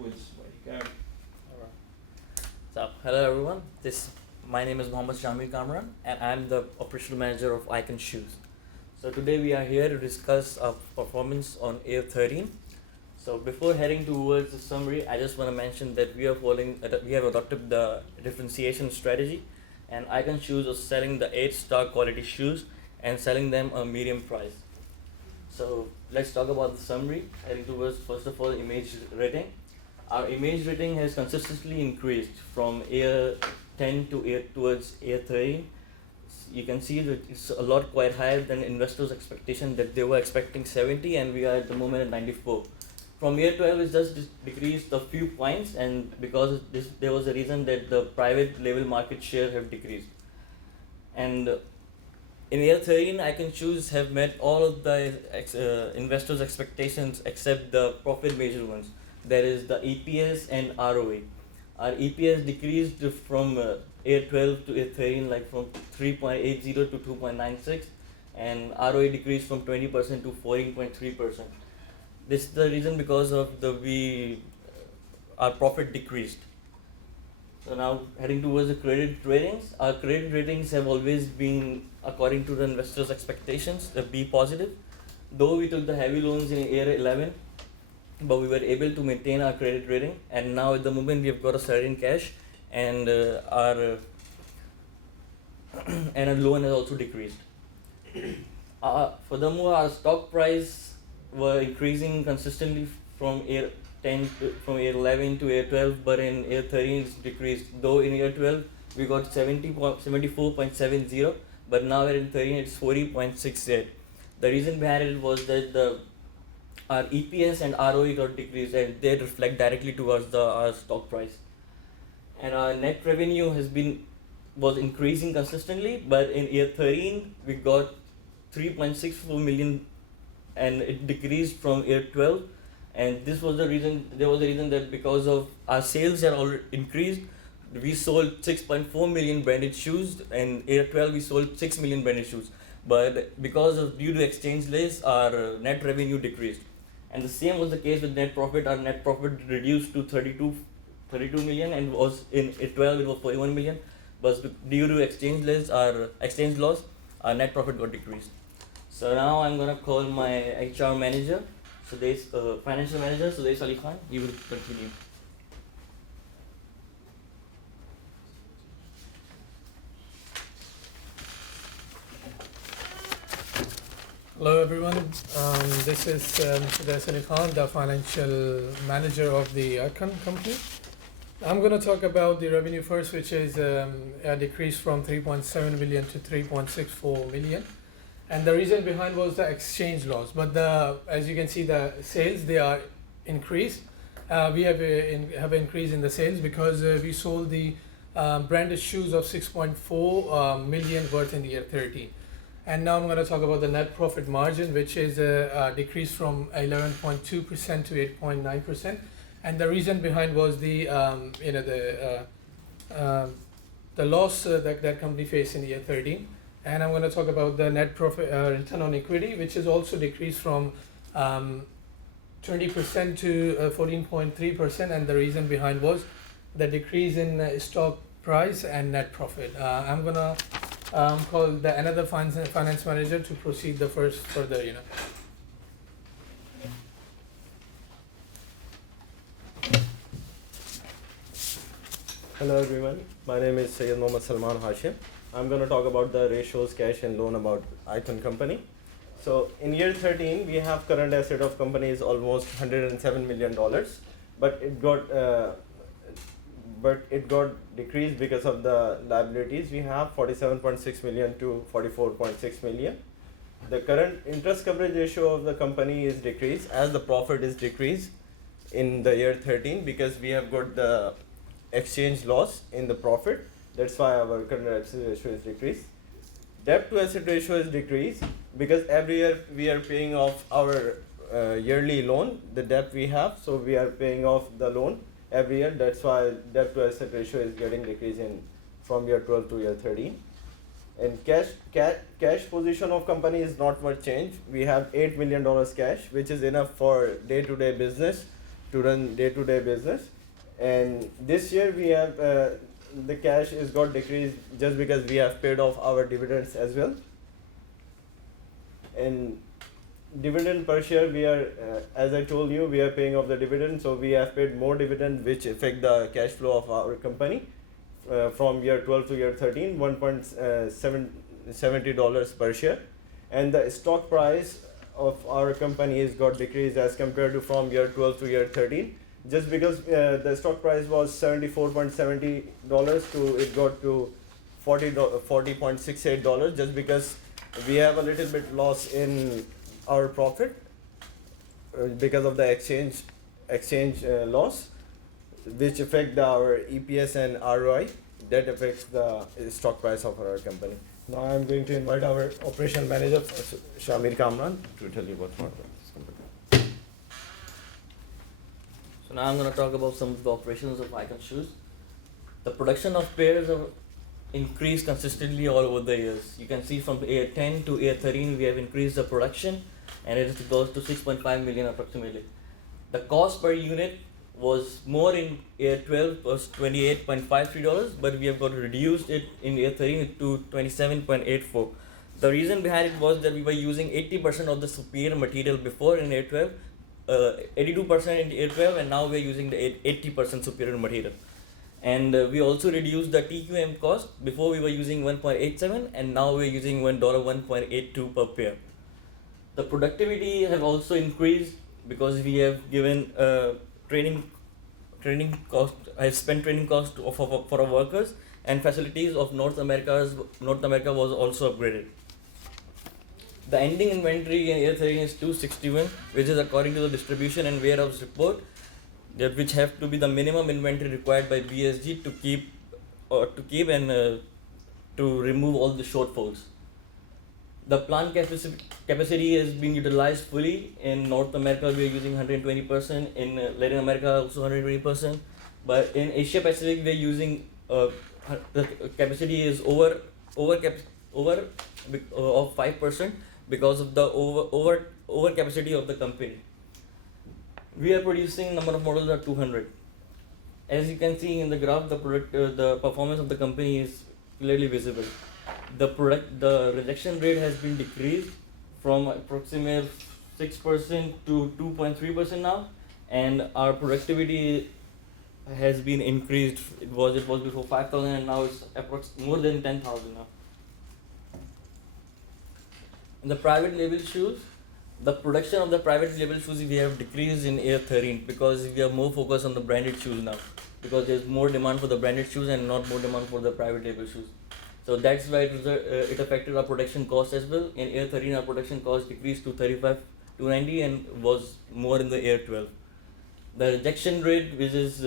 backwards. Where you go. Alright. So, hello everyone. My name is Kamran, and I'm the operational manager of Icon Shoes. So today we are here to discuss our performance on Air 13. So before heading towards the summary, I just want to mention that we have adopted the differentiation strategy, and Icon Shoes is selling the 8-star quality shoes and selling them a medium price. So let's talk about the summary. Heading towards, first of all, image rating. Our image rating has consistently increased from Air 10 towards Air 13. You can see that it's a lot quite higher than investors' expectation, that they were expecting 70 and we are at the moment at 94. From Air 12 it's just decreased a few points, and because there was a reason that the private label market share have decreased. And in Air 13, Icon Shoes have met all of the investors' expectations except the profit major ones. That is the EPS and ROE. Our EPS decreased from Air 12 to Air 13, like from 3.80 to 2.96, and ROE decreased from 20% to 14.3%. This is the reason because of our profit decreased. So now heading towards the credit ratings. Our credit ratings have always been according to the investors' expectations, the B positive. Though we took the heavy loans in Air 11, but we were able to maintain our credit rating, and now at the moment we have got a certain cash, and our and our loan has also decreased. Furthermore, our stock price were increasing consistently from Air 11 to Air 12, but in Air 13 it's decreased. Though in Air 12 we got 74.70, but now in 13 it's 40.68. The reason behind it was that our EPS and ROE got decreased, and they reflect directly towards our stock price. And our net revenue was increasing consistently, but in Year 13 we got 3.64 million, and it decreased from Year 12. And this was the reason. There was a reason that because of our sales had already increased, we sold 6.4 million branded shoes, and Year 12 we sold 6 million branded shoes. But due to exchange rates, our net revenue decreased. And the same was the case with net profit. Our net profit reduced to 32 million, and was in 12 it was 41 million. But due to exchange loss, our net profit got decreased. So now I'm gonna call my HR manager, Sudais, financial manager, Sudais Ali Khan. You will continue. Hello everyone, this is Sudais Ali Khan, the financial manager of the Icon company. I'm going to talk about the revenue first, which is a decrease from 3.7 million to 3.64 million. And the reason behind was the exchange loss. But as you can see, the sales, they are increased. We have an increase in the sales because we sold the branded shoes of 6.4 million worth in the year 13. And now I'm going to talk about the net profit margin, which is a decrease from 11.2% to 8.9%. And the reason behind was the loss that company faced in year 13. And I'm going to talk about the net profit return on equity, which is also decreased from 20% to 14.3%. And the reason behind was the decrease in stock price and net profit. I'm going to call another finance manager to proceed further. Hello everyone, my name is Syed Hashim. I'm going to talk about the ratios, cash and loan about Icon company. So in year 13, we have current asset of company is almost $107 million, but it got decreased because of the liabilities. We have 47.6 million to 44.6 million. The current interest coverage ratio of the company is decreased as the profit is decreased in the year 13 because we have got the exchange loss in the profit. That's why our current asset ratio is decreased. Debt to asset ratio is decreased because every year we are paying off our yearly loan, the debt we have, so we are paying off the loan every year. That's why debt to asset ratio is getting decreased from year 12 to year 13. And cash position of company is not much change. We have $8 million cash, which is enough for day-to-day business to run day-to-day business. And this year we have the cash is got decreased just because we have paid off our dividends as well. And dividend per share, we are as I told you, we are paying off the dividend, so we have paid more dividend which affect the cash flow of our company from year 12 to year 13, $1.70 per share. And the stock price of our company is got decreased as compared to from year 12 to year 13, just because the stock price was $74.70 to it got to $40.68, just because we have a little bit loss in our profit because of the exchange loss, which affect our EPS and ROI. That affects the stock price of our company. Now I'm going to invite our operational manager, Kamran, to tell you what's more about this company. So now I'm going to talk about some of the operations of Icon Shoes. The production of pairs have increased consistently all over the years. You can see from year 10 to year 13 we have increased the production, and it is close to 6.5 million approximately. The cost per unit was more in year 12, was $28.53, but we have got reduced it in year 13 to $27.84. The reason behind it was that we were using 80% of the superior material before in year 12, 82% in year 12, and now we are using the 80% superior material. And we also reduced the TQM cost. Before we were using 1.87, and now we are using $1.82 per pair. The productivity have also increased because we have given training cost. I have spent training cost for our workers, and facilities of North America was also upgraded. The ending inventory in year 13 is 261, which is according to the distribution and warehouse report, which have to be the minimum inventory required by BSG to keep and to remove all the shortfalls. The plant capacity is being utilized fully. In North America we are using 120%, in Latin America also 120%, but in Asia Pacific we are using the capacity is over of 5% because of the over capacity of the company. We are producing number of models are 200. As you can see in the graph, the performance of the company is clearly visible. The rejection rate has been decreased from approximately 6% to 2.3% now, and our productivity has been increased. It was before 5,000, and now it's more than 10,000 now. In the private label shoes, the production of the private label shoes we have decreased in year 13 because we are more focused on the branded shoes now, because there's more demand for the branded shoes and not more demand for the private label shoes. So that's why it affected our production cost as well. In year 13 our production cost decreased to 35,290 and was more in the year 12. The rejection rate, which is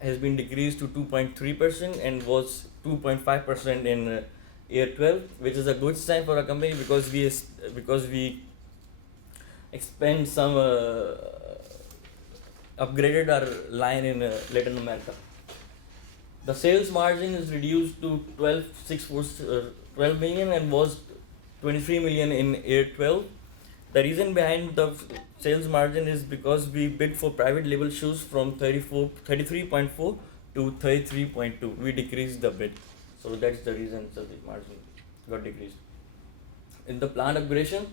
has been decreased to 2.3% and was 2.5% in year 12, which is a good sign for our company because we expand some upgraded our line in Latin America. The sales margin is reduced to 12 million and was 23 million in year 12. The reason behind the sales margin is because we bid for private label shoes from 33.4 to 33.2. We decreased the bid, so that's the reason the margin got decreased. In the plant upgradation,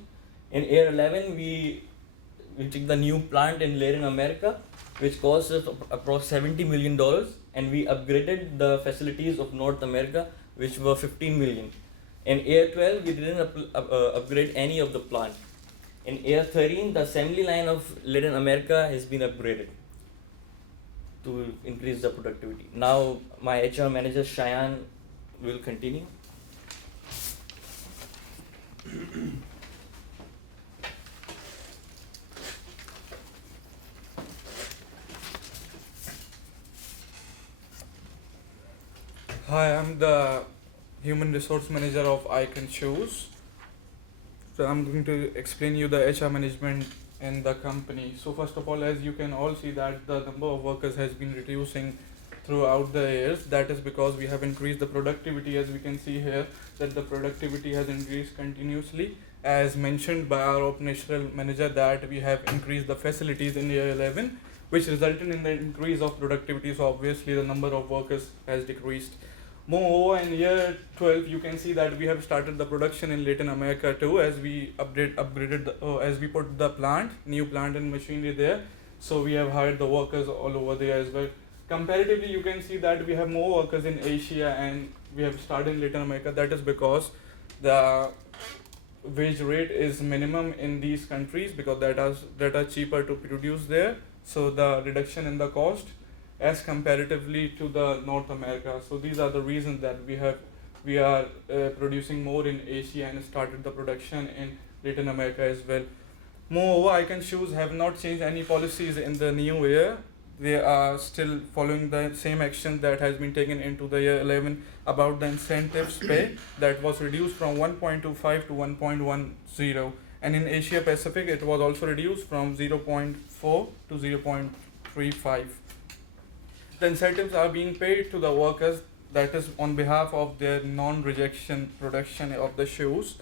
in year 11 we took the new plant in Latin America, which cost us approximately $70 million, and we upgraded the facilities of North America, which were 15 million. In year 12 we didn't upgrade any of the plant. In year 13 the assembly line of Latin America has been upgraded to increase the productivity. Now my HR manager Shayan will continue. Hi, I'm the Human Resource Manager of Icon Shoes. So I'm going to explain you the HR management in the company. So first of all, as you can all see that the number of workers has been reducing throughout the years. That is because we have increased the productivity. As we can see here that the productivity has increased continuously, as mentioned by our operational manager, that we have increased the facilities in year 11 which resulted in the increase of productivity. So obviously the number of workers has decreased. Moreover, in year 12, you can see that we have started the production in Latin America too, as we upgraded as we put the new plant and machinery there. So we have hired the workers all over there as well. Comparatively, you can see that we have more workers in Asia and we have started in Latin America. That is because the wage rate is minimum in these countries, because that are cheaper to produce there. So the reduction in the cost as comparatively to the North America. So these are the reasons that we are producing more in Asia and started the production in Latin America as well. Moreover, Icon Shoes have not changed any policies in the new year. They are still following the same action that has been taken into the year 11 about the incentives pay that was reduced from 1.25 to 1.10, and in Asia Pacific it was also reduced from 0.4 to 0.35. The incentives are being paid to the workers, that is on behalf of their non-rejection production of the shoes.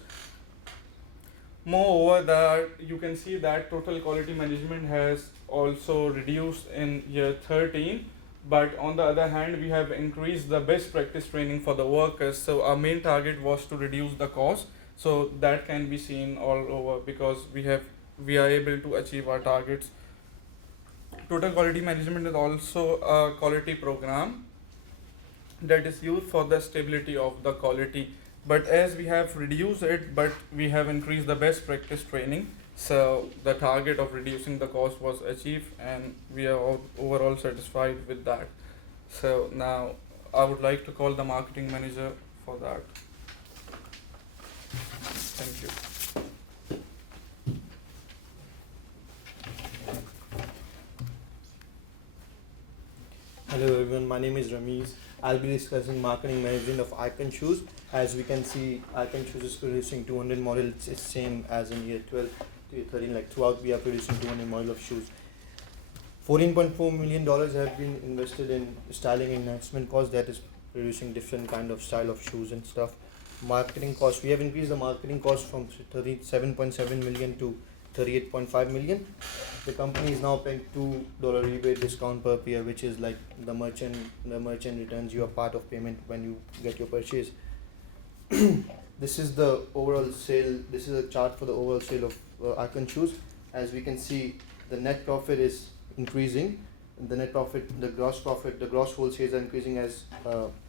Moreover, you can see that total quality management has also reduced in year 13, but on the other hand we have increased the best practice training for the workers. So our main target was to reduce the cost, so that can be seen all over because we are able to achieve our targets. Total quality management is also a quality program that is used for the stability of the quality, but as we have reduced it, but we have increased the best practice training, so the target of reducing the cost was achieved and we are overall satisfied with that. So now I would like to call the marketing manager for that. Thank you. Hello everyone, my name is Rameez. I'll be discussing marketing management of Icon Shoes. As we can see, Icon Shoes is producing 200 models. It's same as in year 12 to year 13. Like throughout, we are producing 200 models of shoes. $14.4 million have been invested in styling and enhancement costs, that is producing different kind of style of shoes and stuff. Marketing costs, we have increased the marketing cost from 37.7 million to 38.5 million. The company is now paying $2 rebate discount per pair, which is like the merchant returns you a part of payment when you get your purchase. This is the overall sale. This is a chart for the overall sale of Icon Shoes. As we can see, the net profit is increasing. The net profit, the gross wholesales are increasing, as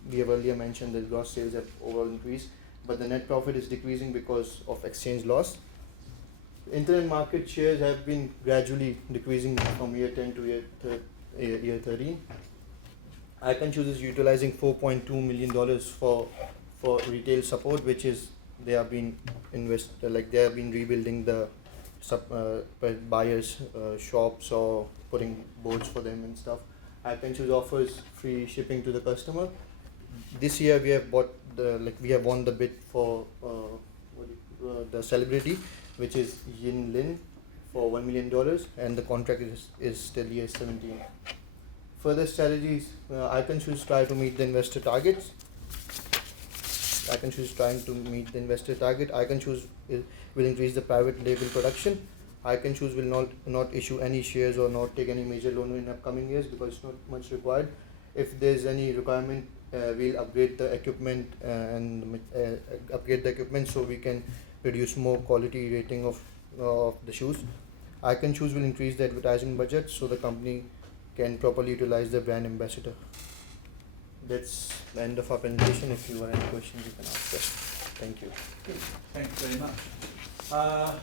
we have earlier mentioned. The gross sales have overall increased, but the net profit is decreasing because of exchange loss. Internet market shares have been gradually decreasing from year 10 to year 13. Icon Shoes is utilizing $4.2 million for retail support, which is they have been rebuilding the buyers' shops or putting boards for them and stuff. Icon Shoes offers free shipping to the customer. This year we have won the bid for the celebrity, which is Yin Lin, for $1 million, and the contract is still year 17. Further strategies, Icon Shoes try to meet the investor targets. Icon Shoes trying to meet the investor target. Icon Shoes will increase the private label production. Icon Shoes will not issue any shares or not take any major loan in upcoming years because it's not much required. If there's any requirement, we'll upgrade the equipment so we can produce more quality rating of the shoes. Icon Shoes will increase the advertising budget so the company can properly utilize the brand ambassador. That's the end of our presentation. If you have any questions, you can ask us. Thank you. Thanks very much.